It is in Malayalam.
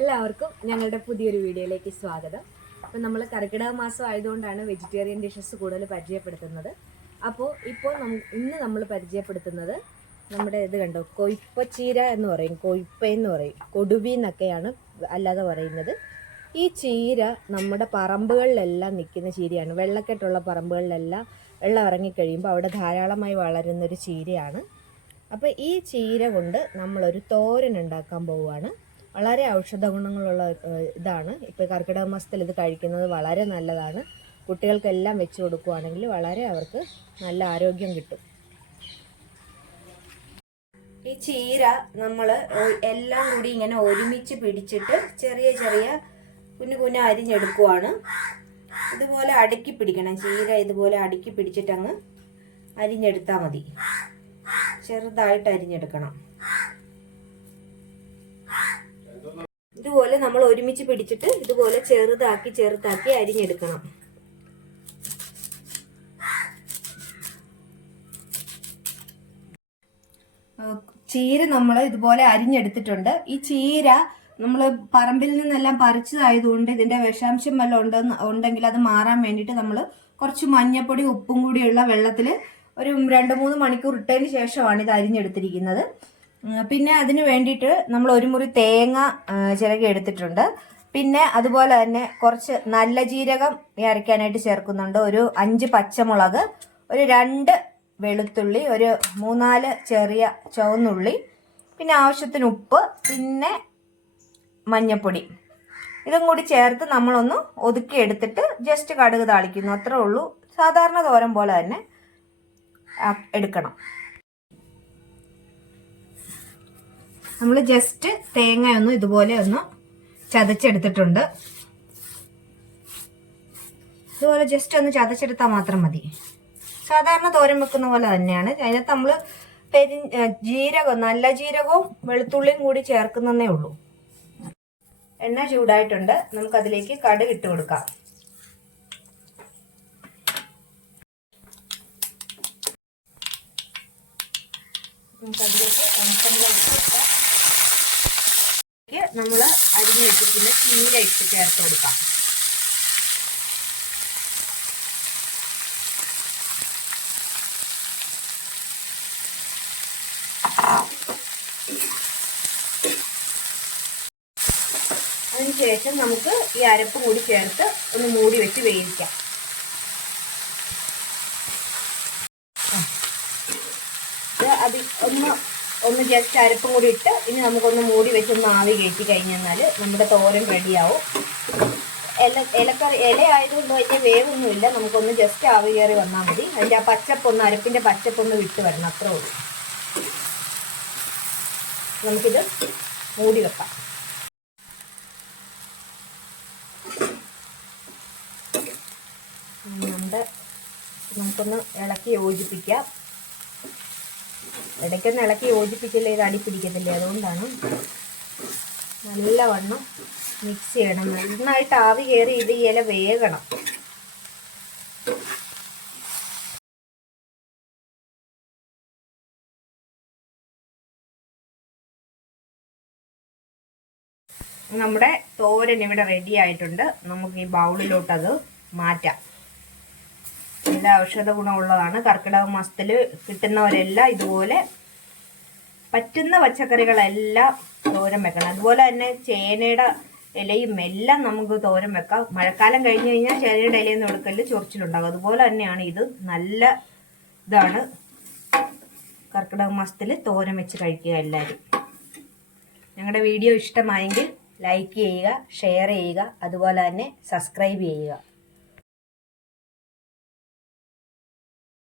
എല്ലാവർക്കും ഞങ്ങളുടെ പുതിയൊരു വീഡിയോയിലേക്ക് സ്വാഗതം. അപ്പോൾ നമ്മൾ കർക്കിടക മാസം ആയതുകൊണ്ടാണ് വെജിറ്റേറിയൻ ഡിഷസ് കൂടുതൽ പരിചയപ്പെടുത്തുന്നത്. അപ്പോൾ ഇന്ന് നമ്മൾ പരിചയപ്പെടുത്തുന്നത് നമ്മുടെ ഇത് കണ്ടോ, കൊയ്പ്പച്ചീര എന്ന് പറയും, കൊയ്പ്പയെന്ന് പറയും, കൊടുവി എന്നൊക്കെയാണ് അല്ലാതെ പറയുന്നത്. ഈ ചീര നമ്മുടെ പറമ്പുകളിലെല്ലാം നിൽക്കുന്ന ചീരയാണ്. വെള്ളക്കെട്ടുള്ള പറമ്പുകളിലെല്ലാം വെള്ളം ഇറങ്ങിക്കഴിയുമ്പോൾ അവിടെ ധാരാളമായി വളരുന്നൊരു ചീരയാണ്. അപ്പോൾ ഈ ചീര കൊണ്ട് നമ്മളൊരു തോരൻ ഉണ്ടാക്കാൻ പോവുകയാണ്. വളരെ ഔഷധ ഗുണങ്ങളുള്ള ഇതാണ്. ഇപ്പോൾ കർക്കിടക മാസത്തിൽ ഇത് കഴിക്കുന്നത് വളരെ നല്ലതാണ്. കുട്ടികൾക്കെല്ലാം വെച്ച് കൊടുക്കുകയാണെങ്കിൽ വളരെ അവർക്ക് നല്ല ആരോഗ്യം കിട്ടും. ഈ ചീര നമ്മൾ എല്ലാം കൂടി ഇങ്ങനെ ഒരുമിച്ച് പിടിച്ചിട്ട് ചെറിയ ചെറിയ കുഞ്ഞു കുഞ്ഞു അരിഞ്ഞെടുക്കുവാണ്. ഇതുപോലെ അടുക്കി പിടിക്കണം. ചീര ഇതുപോലെ അടുക്കി പിടിച്ചിട്ട് അങ്ങ് അരിഞ്ഞെടുത്താൽ മതി. ചെറുതായിട്ട് അരിഞ്ഞെടുക്കണം. ഇതുപോലെ നമ്മൾ ഒരുമിച്ച് പിടിച്ചിട്ട് ഇതുപോലെ ചെറുതാക്കി അരിഞ്ഞെടുക്കണം. ചീര നമ്മൾ ഇതുപോലെ അരിഞ്ഞെടുത്തിട്ടുണ്ട്. ഈ ചീര നമ്മൾ പറമ്പിൽ നിന്നെല്ലാം പറിച്ചതായതുകൊണ്ട് ഇതിന്റെ വിഷാംശം വല്ലതും ഉണ്ടെങ്കിൽ അത് മാറാൻ വേണ്ടിയിട്ട് നമ്മൾ കുറച്ച് മഞ്ഞപ്പൊടി ഉപ്പും കൂടിയുള്ള വെള്ളത്തിൽ ഒരു 2-3 മണിക്കൂർ ഇട്ടതിന് ശേഷമാണ് ഇത് അരിഞ്ഞെടുത്തിരിക്കുന്നത്. പിന്നെ അതിന് വേണ്ടിയിട്ട് നമ്മൾ ഒരു മുറി തേങ്ങ ചിരകി എടുത്തിട്ടുണ്ട്. പിന്നെ അതുപോലെ തന്നെ കുറച്ച് നല്ല ജീരകം അരയ്ക്കാനായിട്ട് ചേർക്കുന്നുണ്ട്. ഒരു 5 പച്ചമുളക്, ഒരു 2 വെളുത്തുള്ളി, ഒരു 3-4 ചെറിയ ചുവന്നുള്ളി, പിന്നെ ആവശ്യത്തിന് ഉപ്പ്, പിന്നെ മഞ്ഞപ്പൊടി. ഇതും കൂടി ചേർത്ത് നമ്മളൊന്ന് ഒതുക്കി എടുത്തിട്ട് ജസ്റ്റ് കടുക് താളിക്കുന്നു. അത്രേ ഉള്ളൂ. സാധാരണ തോരൻ പോലെ തന്നെ എടുക്കണം. നമ്മൾ ജസ്റ്റ് തേങ്ങയൊന്ന് ഇതുപോലെ ഒന്ന് ചതച്ചെടുത്തിട്ടുണ്ട്. ഇതുപോലെ ജസ്റ്റ് ഒന്ന് ചതച്ചെടുത്താൽ മാത്രം മതി. സാധാരണ തോരൻ വെക്കുന്ന പോലെ തന്നെയാണ്. അതിനകത്ത് നമ്മൾ നല്ല ജീരകവും വെളുത്തുള്ളിയും കൂടി ചേർക്കുന്നതേ ഉള്ളൂ. എണ്ണ ചൂടായിട്ടുണ്ട്. നമുക്കതിലേക്ക് കടുക് ഇട്ട് കൊടുക്കാം. നമുക്കതിലേക്ക് നമ്മൾ അരിഞ്ഞു വെച്ചിരിക്കുന്ന ചീര ഇട്ട് ചേർത്ത് കൊടുക്കാം. അതിനുശേഷം നമുക്ക് ഈ അരപ്പ് കൂടി ചേർത്ത് ഒന്ന് മൂടി വെച്ച് വേവിക്കാം. അത് ഒന്ന് ജസ്റ്റ് അരപ്പും കൂടി ഇട്ട് ഇനി നമുക്കൊന്ന് മൂടി വെച്ചൊന്ന് ആവി കയറ്റി കഴിഞ്ഞാൽ നമ്മുടെ തോരൻ റെഡിയാവും. ഇല ആയതുകൊണ്ട് വലിയ വേവൊന്നുമില്ല. നമുക്കൊന്ന് ജസ്റ്റ് ആവി കയറി വന്നാൽ മതി. അതിൻ്റെ ആ പച്ചപ്പൊന്ന്, അരപ്പിൻ്റെ പച്ചപ്പൊന്ന് വിട്ട് വരണം. അത്രേ ഉള്ളൂ. നമുക്കിത് മൂടി വെക്കാം. നമുക്കൊന്ന് ഇളക്കി യോജിപ്പിക്കാം. ഇടയ്ക്കൊന്ന് ഇളക്കി യോജിപ്പിച്ചില്ല, ഇത് അടി പിടിക്കത്തില്ല. അതുകൊണ്ടാണ് നല്ലവണ്ണം മിക്സ് ചെയ്യണം. നന്നായിട്ട് ആവി കയറി ഇത് ഇല വേകണം. നമ്മുടെ തോരൻ ഇവിടെ റെഡി ആയിട്ടുണ്ട്. നമുക്ക് ഈ ബൗളിലോട്ട് അത് മാറ്റാം. നല്ല ഔഷധ ഗുണമുള്ളതാണ്. കർക്കിടക മാസത്തിൽ കിട്ടുന്നവരെല്ലാം ഇതുപോലെ പറ്റുന്ന പച്ചക്കറികളെല്ലാം തോരൻ വെക്കണം. അതുപോലെ തന്നെ ചേനയുടെ ഇലയും എല്ലാം നമുക്ക് തോരൻ വെക്കാം. മഴക്കാലം കഴിഞ്ഞ് കഴിഞ്ഞാൽ ചേനയുടെ ഇലയൊന്നും എടുക്കല് ചൊറിച്ചിലുണ്ടാകും. അതുപോലെ തന്നെയാണ് ഇത്. നല്ല ഇതാണ്. കർക്കിടക മാസത്തിൽ തോരൻ വെച്ച് കഴിക്കുക എല്ലാവരും. ഞങ്ങളുടെ വീഡിയോ ഇഷ്ടമായെങ്കിൽ ലൈക്ക് ചെയ്യുക, ഷെയർ ചെയ്യുക, അതുപോലെ തന്നെ സബ്സ്ക്രൈബ് ചെയ്യുക.